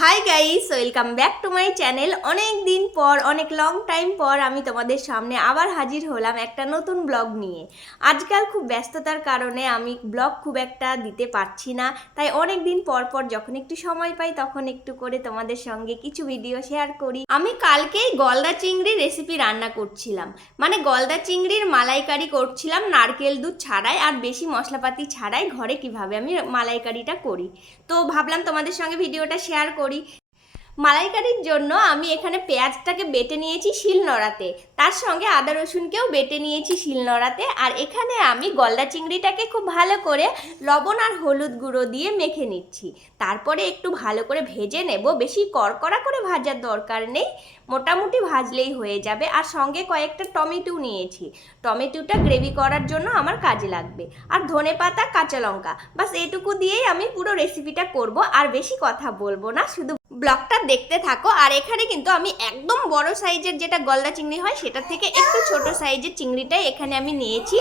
Hi guys, welcome back to my channel. অনেক দিন পর, অনেক লং টাইম পর আমি তোমাদের সামনে আবার হাজির হলাম একটা নতুন ব্লগ নিয়ে। আজকাল খুব ব্যস্ততার কারণে আমি ব্লগ খুব একটা দিতে পারছি না, তাই অনেক দিন পর পর যখন একটু সময় পাই তখন একটু করে তোমাদের সঙ্গে কিছু ভিডিও শেয়ার করি। আমি কালকেই গলদা চিংড়ির রেসিপি রান্না করছিলাম, মানে গলদা চিংড়ির মালাইকারি করছিলাম নারকেল দুধ ছাড়াই আর বেশি মশলাপাতি ছাড়াই। ঘরে কিভাবে আমি মালাইকারিটা করি, তো ভাবলাম তোমাদের সঙ্গে ভিডিওটা শেয়ার করি। মালাইকারির জন্য আমি এখানে পেঁয়াজটাকে বেটে নিয়েছি শিলনোড়াতে, তার সঙ্গে আদা রসুনকেও বেটে নিয়েছি শিলনোড়াতে। আর এখানে আমি গলদা চিংড়িটাকে খুব ভালো করে লবণ আর হলুদ গুঁড়ো দিয়ে মেখে নিচ্ছি। তারপরে একটু ভালো করে ভেজে নেব, বেশি কড়কড়া করে ভাজার দরকার নেই, মোটামুটি ভাজলেই হয়ে যাবে। আর সঙ্গে কয়েকটা টমেটো নিয়েছি, টমেটোটা গ্রেভি করার জন্য আমার কাজে লাগবে। আর ধনেপাতা, কাঁচা লঙ্কা, বাস এটুকু দিয়েই আমি পুরো রেসিপিটা করব। আর বেশি কথা বলবো না, শুধু ব্লগটা দেখতে থাকো। আর এখানে কিন্তু আমি একদম বড় সাইজের যেটা গলদা চিংড়ি হয় সেটার থেকে একটু ছোট সাইজের চিংড়িটাই এখানে আমি নিয়েছি।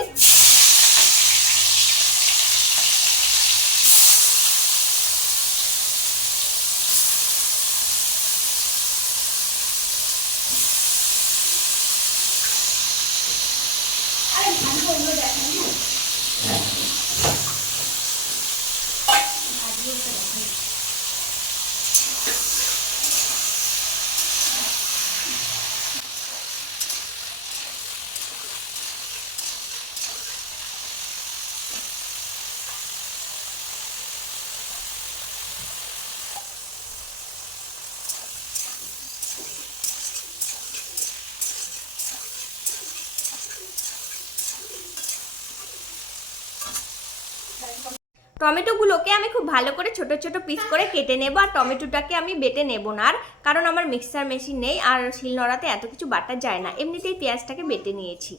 টমেটোগুলোকে আমি খুব ভালো করে ছোট ছোট পিস করে কেটে নেব। আর টমেটোটাকে আমি বেটে নেব না, আর কারণ আমার মিক্সার মেশিন নেই আর শিলনোড়াতে এত কিছু বাটা যায় না, এমনিতেই পেঁয়াজটাকে বেটে নিয়েছি।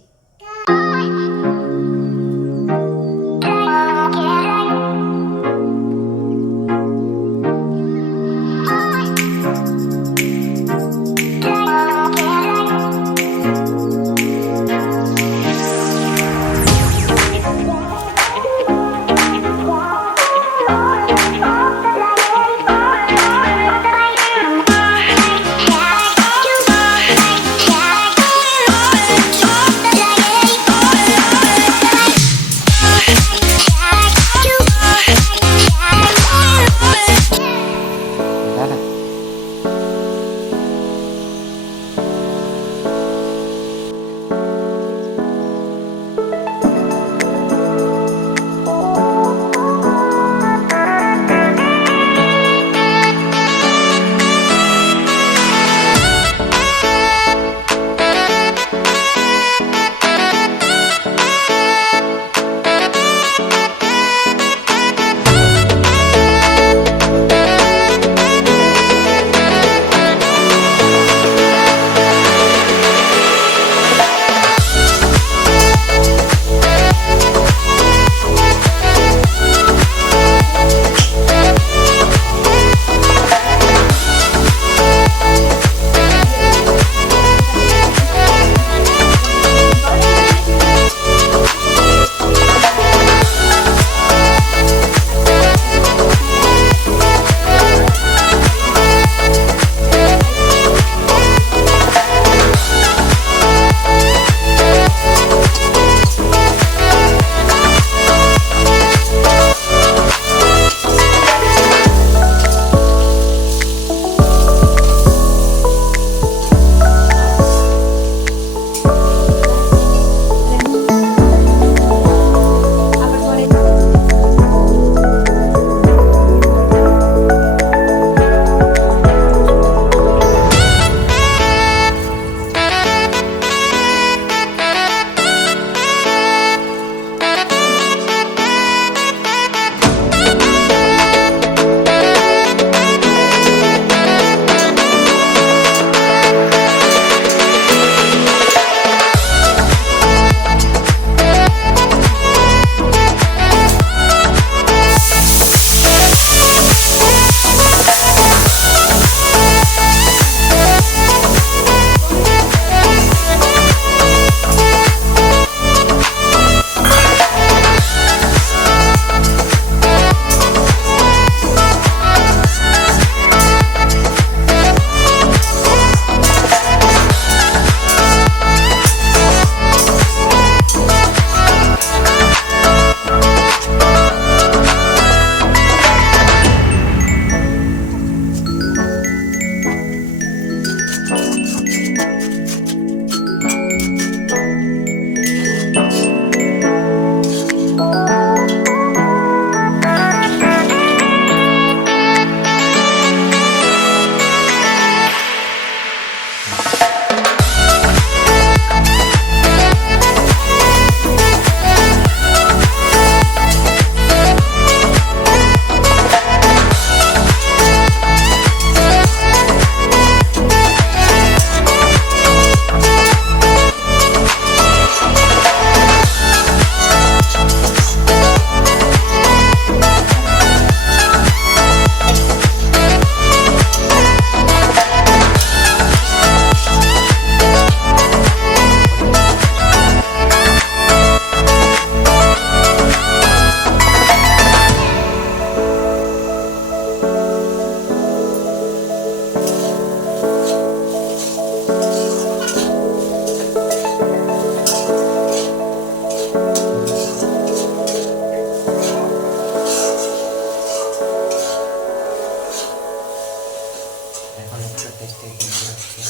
টেস্টে কেমন লাগছে।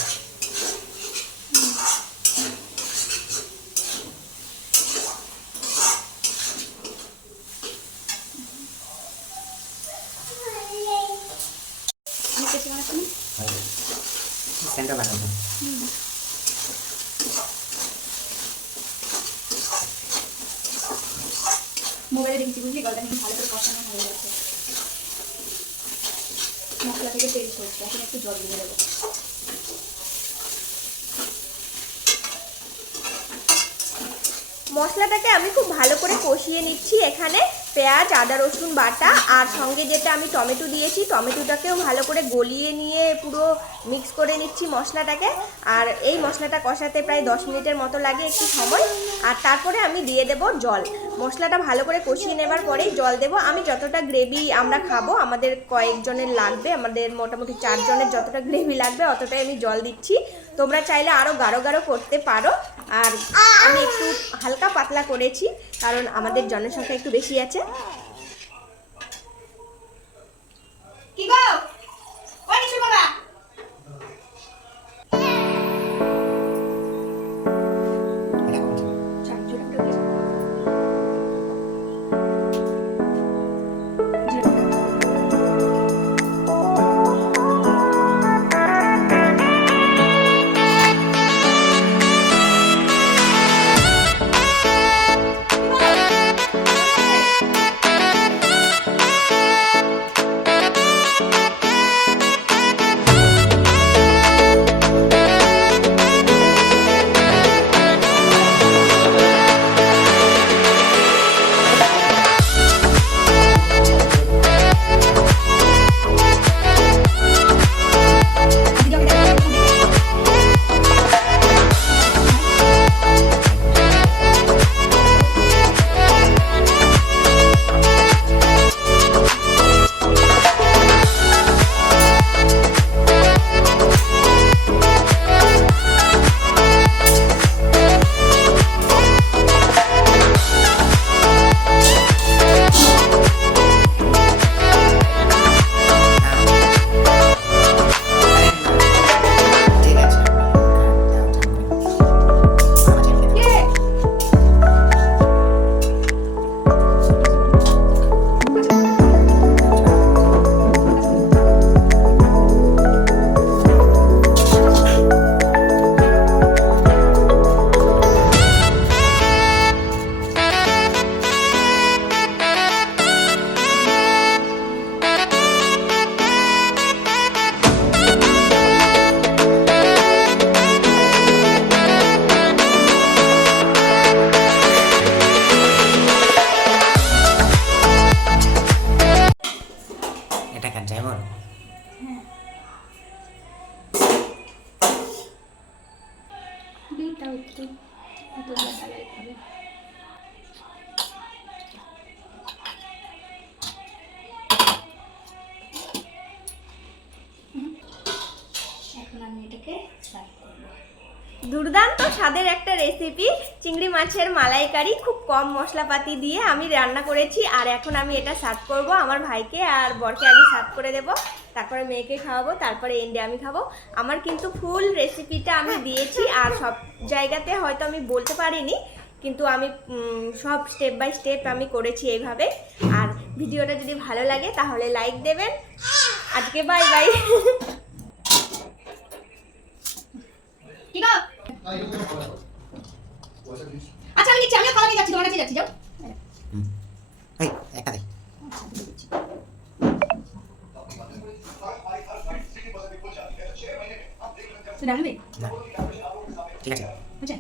সেন্টার বানাবো। মোবাইলে দেখেছি বুঝলি, গলটা কিন্তু ভালো করে কষানো হয়ে গেছে, মশলা থেকে তেল ছড়ছে। এখন একটু জল দিয়ে দেবো। মশলাটাকে আমি খুব ভালো করে কষিয়ে নিচ্ছি। এখানে পেঁয়াজ, আদা, রসুন বাটা আর সঙ্গে যেটা আমি টমেটো দিয়েছি, টমেটোটাকেও ভালো করে গলিয়ে নিয়ে পুরো মিক্স করে নিচ্ছি মশলাটাকে। আর এই মশলাটা কষাতে প্রায় 10 মিনিটের মতো লাগে, একটু সময়। আর তারপরে আমি দিয়ে দেব জল। মশলাটা ভালো করে কষিয়ে নেবার পরেই জল দেব। আমি যতটা গ্রেভি আমরা খাবো, আমাদের কয়েকজনের লাগবে, আমাদের মোটামুটি 4 জনের যতটা গ্রেভি লাগবে অতটাই আমি জল দিচ্ছি। তোমরা চাইলে আরও গাঢ় গাঢ় করতে পারো। আর আমি একটু হালকা পাতলা করেছি কারণ আমাদের জনসংখ্যা একটু বেশি আছে। কি গো ওই নিশু বাবা, এটা কাট যায় বল। ডিমটাও একটু এত মশলা হবে। এখন আমি এটাকে সার্ভ করব। দুর্দান্ত স্বাদের একটা রেসিপি, চিংড়ি মাছের মালাইকারি, খুব কম মশলাপাতি দিয়ে আমি রান্না করেছি। আর এখন আমি এটা সার্ভ করব আমার ভাইকে আর বরকে আগে সার্ভ করে দেব, তারপরে মেয়েকে খাওয়াবো, তারপরে এন্ডে আমি খাবো। আমার কিন্তু ফুল রেসিপিটা আমি দিয়েছি, আর সব জায়গাতে হয়তো আমি বলতে পারিনি, কিন্তু আমি সব স্টেপ বাই স্টেপ আমি করেছি এইভাবে। আর ভিডিওটা যদি ভালো লাগে তাহলে লাইক দেবেন। আজকে বাই বাই। ঠিক আছে, আচ্ছা আমি নিচ্ছি, আমি খাওয়া নিয়ে যাচ্ছি, তোমার কাছে যাচ্ছি, যাও। এই একটা দে। তুই রাখবি? না ঠিক আছে। বুঝে